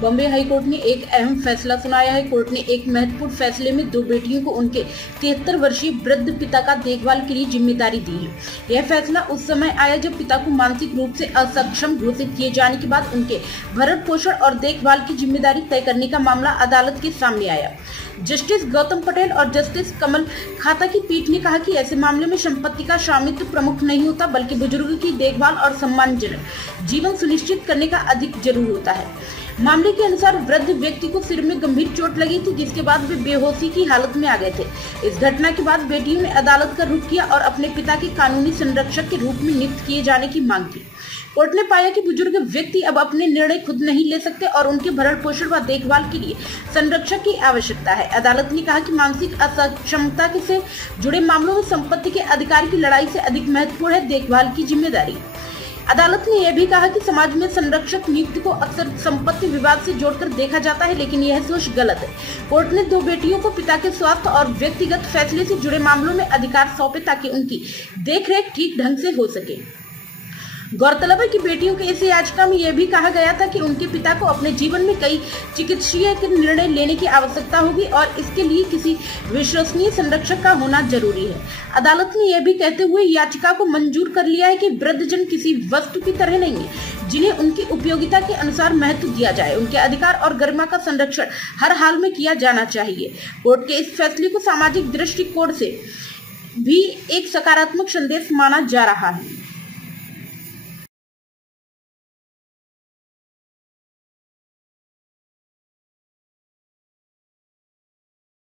Bombay high court ने एक अहम फैसला सुनाया है। कोर्ट ने एक महत्वपूर्ण फैसले में 2 बेटियों को उनके 73 वर्षीय वृद्ध पिता का देखभाल के लिए जिम्मेदारी दी है। यह फैसला उस समय आया जब पिता को मानसिक रूप से असक्षम घोषित किए जाने के बाद उनके भरण पोषण और देखभाल की जिम्मेदारी तय करने का मामला अदालत के सामने आया। जस्टिस गौतम पटेल और जस्टिस कमल खाता की पीठ ने कहा कि ऐसे मामले में संपत्ति का स्वामित्व प्रमुख नहीं होता, बल्कि बुजुर्ग की देखभाल और सम्मानजनक जीवन सुनिश्चित करने का अधिक जरूरी होता है। मामले के अनुसार वृद्ध व्यक्ति को सिर में गंभीर चोट लगी थी, जिसके बाद वे बेहोशी की हालत में आ गए थे। इस घटना के बाद बेटियों ने अदालत का रुख किया और अपने पिता के कानूनी संरक्षक के रूप में नियुक्त किए जाने की मांग की। कोर्ट ने पाया कि बुजुर्ग व्यक्ति अब अपने निर्णय खुद नहीं ले सकते और उनके भरण पोषण व देखभाल के लिए संरक्षक की आवश्यकता है। अदालत ने कहा कि मानसिक असक्षमता से जुड़े मामलों में संपत्ति के अधिकार की लड़ाई से अधिक महत्वपूर्ण है देखभाल की जिम्मेदारी। अदालत ने यह भी कहा कि समाज में संरक्षक नियुक्ति को अक्सर संपत्ति विवाद से जोड़कर देखा जाता है, लेकिन यह सोच गलत है। कोर्ट ने 2 बेटियों को पिता के स्वास्थ्य और व्यक्तिगत फैसले से जुड़े मामलों में अधिकार सौंपे ताकि उनकी देखरेख ठीक ढंग से हो सके। गौरतलब है कि बेटियों के इस याचिका में यह भी कहा गया था कि उनके पिता को अपने जीवन में कई चिकित्सीय निर्णय लेने की आवश्यकता होगी और इसके लिए किसी विश्वसनीय संरक्षक का होना जरूरी है। अदालत ने यह भी कहते हुए याचिका को मंजूर कर लिया है कि वृद्धजन किसी वस्तु की तरह नहीं है जिन्हें उनकी उपयोगिता के अनुसार महत्व दिया जाए। उनके अधिकार और गरिमा का संरक्षण हर हाल में किया जाना चाहिए। कोर्ट के इस फैसले को सामाजिक दृष्टिकोण से भी एक सकारात्मक संदेश माना जा रहा है।